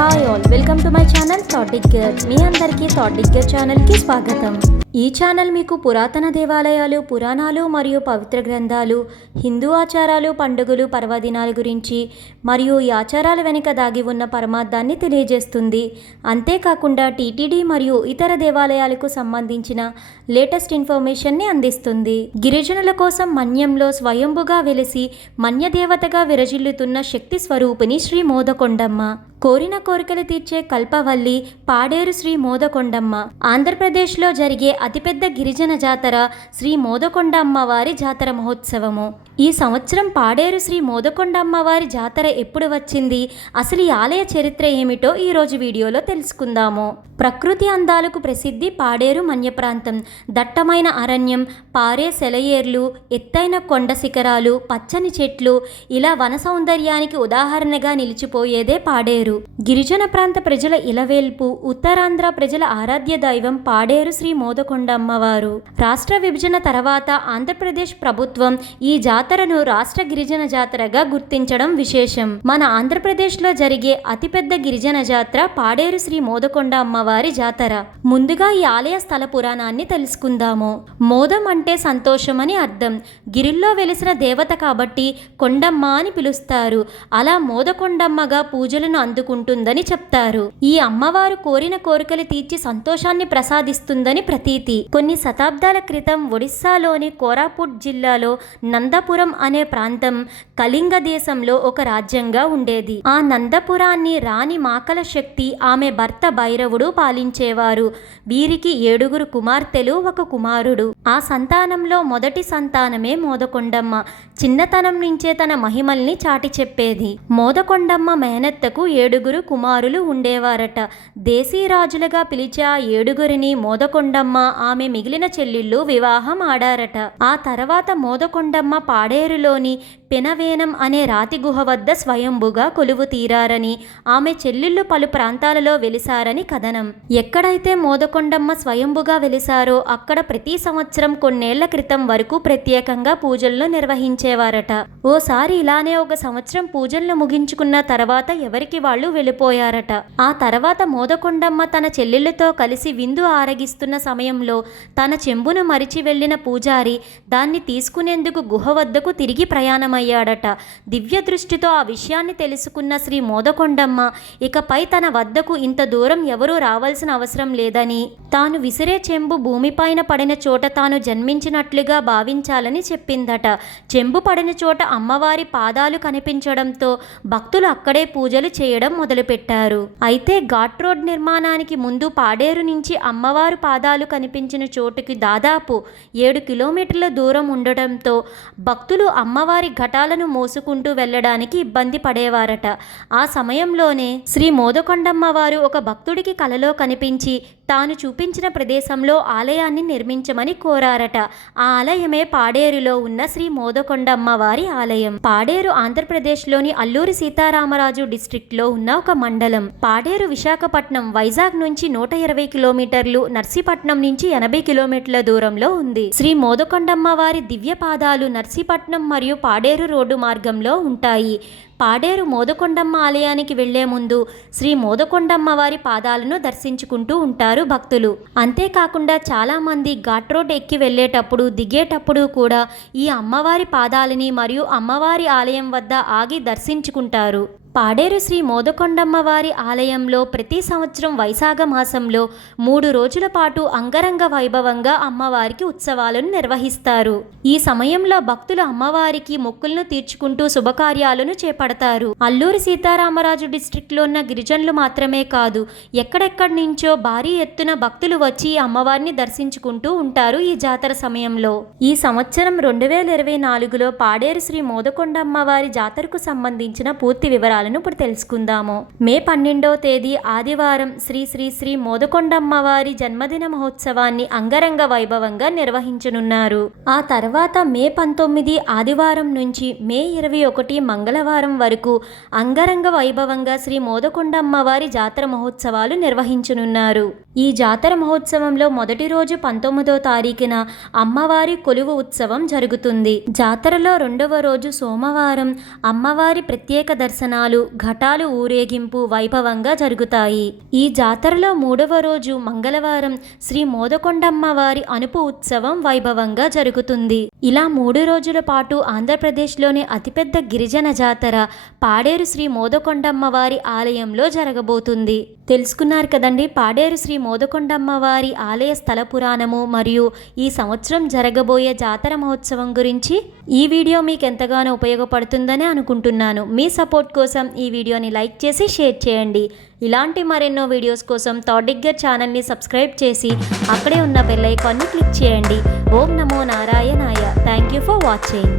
Hi all, welcome to my channel Thought Digger. మీ అందరికీ Thought digger ఛానల్కి స్వాగతం. ఈ ఛానల్ మీకు పురాతన దేవాలయాలు, పురాణాలు మరియు పవిత్ర గ్రంథాలు, హిందూ ఆచారాలు, పండుగలు, పర్వదినాల గురించి మరియు ఈ ఆచారాల వెనుక దాగి ఉన్న పరమార్థాన్ని తెలియజేస్తుంది. అంతేకాకుండా టీటీడీ మరియు ఇతర దేవాలయాలకు సంబంధించిన లేటెస్ట్ ఇన్ఫర్మేషన్ని అందిస్తుంది. గిరిజనుల కోసం మన్యంలో స్వయంభుగా వెలిసి మన్యదేవతగా విరజిల్లుతున్న శక్తి స్వరూపిణి శ్రీ మోదకొండమ్మ. కోరిన కోరికలు తీర్చే కల్పవల్లి పాడేరు శ్రీ మోదకొండమ్మ. ఆంధ్రప్రదేశ్లో జరిగే అతిపెద్ద గిరిజన జాతర శ్రీ మోదకొండమ్మ వారి జాతర మహోత్సవము. ఈ సంవత్సరం పాడేరు శ్రీ మోదకొండమ్మ వారి జాతర ఎప్పుడు వచ్చింది, అసలు ఈ ఆలయ చరిత్ర ఏమిటో ఈరోజు వీడియోలో తెలుసుకుందాము. ప్రకృతి అందాలకు ప్రసిద్ధి పాడేరు మన్య ప్రాంతం. దట్టమైన అరణ్యం, పారే సెలయేర్లు, ఎత్తైన కొండ శిఖరాలు, పచ్చని చెట్లు, ఇలా వన సౌందర్యానికి ఉదాహరణగా నిలిచిపోయేదే పాడేరు. గిరిజన ప్రాంత ప్రజల ఇలవేల్పు, ఉత్తరాంధ్ర ప్రజల ఆరాధ్య దైవం పాడేరు శ్రీ మోదకొండమ్మవారు. రాష్ట్ర విభజన తర్వాత ఆంధ్రప్రదేశ్ ప్రభుత్వం ఈ జాతరను రాష్ట్ర గిరిజన జాతరగా గుర్తించడం విశేషం. మన ఆంధ్రప్రదేశ్లో జరిగే అతిపెద్ద గిరిజన జాతర పాడేరు శ్రీ మోదకొండ అమ్మవారి జాతర. ముందుగా ఈ ఆలయ స్థల పురాణాన్ని తెలుసుకుందాము. మోదం అంటే సంతోషం అని అర్థం. గిరిల్లో వెలిసిన దేవత కాబట్టి కొండమ్మ అని పిలుస్తారు. అలా మోదకొండమ్మగా పూజలను అందుకుంటుందని చెప్తారు. ఈ అమ్మవారు కోరిన కోరికలు తీర్చి సంతోషాన్ని ప్రసాదిస్తుందని ప్రతీతి. కొన్ని శతాబ్దాల క్రితం ఒడిస్సాలోని కోరాపుట్ జిల్లాలో నందపురం అనే ప్రాంతం కళింగ దేశంలో ఒక రాజ్యంగా ఉండేది. ఆ నందపురాన్ని రాణి మాకల శక్తి ఆమె భర్త భైరవుడు పాలించేవారు. వీరికి 7 కుమార్తెలు, 1 కుమారుడు. ఆ సంతానంలో మొదటి సంతానమే మోదకొండమ్మ. చిన్నతనం నుంచే తన మహిమల్ని చాటి చెప్పేది. మోదకొండమ్మ మేనత్తకు 7 కుమారులు ఉండేవారట. దేశీరాజులుగా పిలిచే ఆ 7 మోదకొండమ్మ ఆమె మిగిలిన చెల్లెళ్ళు వివాహం ఆడారట. ఆ తర్వాత మోదకొండమ్మ పాడేరులోని పెనవేనం అనే రాతి గుహ వద్ద స్వయంభుగా కొలువు తీరారని, ఆమె చెల్లెళ్ళు పలు ప్రాంతాలలో వెలిసారని కథనం. ఎక్కడైతే మోదకొండమ్మ స్వయంభుగా వెలిసారో అక్కడ ప్రతి సంవత్సరం కొన్నేళ్ల క్రితం వరకు ప్రత్యేకంగా పూజలను నిర్వహించేవారట. ఓసారి ఇలానే ఒక సంవత్సరం పూజలను ముగించుకున్న తర్వాత ఎవరికి వాళ్ళు వెళ్ళిపోయారట. ఆ తర్వాత మోదకొండమ్మ తన చెల్లెళ్ళతో కలిసి విందు ఆరగిస్తున్న సమయంలో తన చెంబును మరిచి వెళ్లిన పూజారి దాన్ని తీసుకునేందుకు గుహ వద్దకు తిరిగి ప్రయాణమయ్యాడట. దివ్య దృష్టితో ఆ విషయాన్ని తెలుసుకున్న శ్రీ మోదకొండమ్మ ఇకపై తన వద్దకు ఇంత దూరం ఎవరూ రావాల్సిన అవసరం లేదని, తాను విసిరే చెంబు భూమిపైన పడిన చోట తాను జన్మించినట్లుగా భావించాలని చెప్పిందట. చెంబు పడిన చోట అమ్మవారి పాదాలు కనిపించడంతో భక్తులు అక్కడే పూజలు చేయడం మొదలుపెట్టారు. అయితే ఘాట్ రోడ్ నిర్మాణానికి ముందు పాడేరు నుంచి అమ్మవారు పాదాలు కనిపించిన చోటుకి దాదాపు 7 కిలోమీటర్ల దూరం ఉండటంతో భక్తులు అమ్మవారి ఘటాలను మోసుకుంటూ వెళ్ళడానికి ఇబ్బంది పడేవారట. ఆ సమయంలోనే శ్రీ మోదకొండమ్మ వారు ఒక భక్తుడికి కలలో కనిపించి తాను చూపించిన ప్రదేశంలో ఆలయాన్ని నిర్మించమని కోరారట. ఆ ఆలయమే పాడేరులో ఉన్న శ్రీ మోదకొండమ్మ వారి ఆలయం. పాడేరు ఆంధ్రప్రదేశ్లోని అల్లూరి సీతారామరాజు డిస్ట్రిక్ట్లో ఉన్న ఒక మండలం. పాడేరు విశాఖపట్నం, వైజాగ్ నుంచి 120 కిలోమీటర్లు, నర్సీపట్నం నుంచి 80 కిలోమీటర్ల దూరంలో ఉంది. శ్రీ మోదకొండమ్మ వారి దివ్య పాదాలు నర్సీపట్నం మరియు పాడేరు రోడ్డు మార్గంలో ఉంటాయి. పాడేరు మోదకొండమ్మ ఆలయానికి వెళ్లే ముందు శ్రీ మోదకొండమ్మ వారి పాదాలను దర్శించుకుంటూ ఉంటారు భక్తులు. అంతేకాకుండా చాలామంది ఘాట్ రోడ్ ఎక్కి వెళ్ళేటప్పుడు, దిగేటప్పుడు కూడా ఈ అమ్మవారి పాదాలని మరియు అమ్మవారి ఆలయం వద్ద ఆగి దర్శించుకుంటారు. పాడేరు శ్రీ మోదకొండమ్మ వారి ఆలయంలో ప్రతి సంవత్సరం వైశాఖ మాసంలో 3 రోజుల పాటు అంగరంగ వైభవంగా అమ్మవారికి ఉత్సవాలను నిర్వహిస్తారు. ఈ సమయంలో భక్తులు అమ్మవారికి మొక్కులను తీర్చుకుంటూ శుభకార్యాలను చేపడతారు. అల్లూరి సీతారామరాజు డిస్ట్రిక్ట్లో ఉన్న గిరిజనులు మాత్రమే కాదు, ఎక్కడెక్కడి నుంచో భారీ ఎత్తున భక్తులు వచ్చి అమ్మవారిని దర్శించుకుంటూ ఉంటారు ఈ జాతర సమయంలో. ఈ సంవత్సరం 2024లో పాడేరు శ్రీ మోదకొండమ్మ వారి జాతరకు సంబంధించిన పూర్తి వివరాలు ఇప్పుడు తెలుసుకుందాము. మే 12వ తేదీ ఆదివారం శ్రీ శ్రీ శ్రీ మోదకొండమ్మ వారి జన్మదిన మహోత్సవాన్ని అంగరంగ వైభవంగా నిర్వహించనున్నారు. ఆ తర్వాత మే 19 ఆదివారం నుంచి మే 21 మంగళవారం వరకు అంగరంగ వైభవంగా శ్రీ మోదకొండమ్మ వారి జాతర మహోత్సవాలు నిర్వహించనున్నారు. ఈ జాతర మహోత్సవంలో మొదటి రోజు 19వ తారీఖున అమ్మవారి కొలువు ఉత్సవం జరుగుతుంది. జాతరలో 2వ రోజు సోమవారం అమ్మవారి ప్రత్యేక దర్శనాలు, బోనాలు, ఘటాలు ఊరేగింపు వైభవంగా జరుగుతాయి. ఈ జాతరలో 3వ రోజు మంగళవారం శ్రీ మోదకొండమ్మ వారి అనుపు ఉత్సవం వైభవంగా జరుగుతుంది. ఇలా 3 రోజుల పాటు ఆంధ్రప్రదేశ్లోని అతిపెద్ద గిరిజన జాతర పాడేరు శ్రీ మోదకొండమ్మ వారి ఆలయంలో జరగబోతుంది. తెలుసుకున్నారు కదండి పాడేరు శ్రీ మోదకొండమ్మ వారి ఆలయ స్థల పురాణము మరియు ఈ సంవత్సరం జరగబోయే జాతర మహోత్సవం గురించి. ఈ వీడియో మీకు ఎంతగానో ఉపయోగపడుతుందని అనుకుంటున్నాను. మీ సపోర్ట్ కోసం ఈ వీడియోని లైక్ చేసి షేర్ చేయండి. ఇలాంటి మరెన్నో వీడియోస్ కోసం థాట్ డిగ్గర్ ఛానల్ని సబ్స్క్రైబ్ చేసి అక్కడే ఉన్న బెల్ ఐకాన్ని క్లిక్ చేయండి. ఓం నమో నారాయణాయ. Thank you for watching.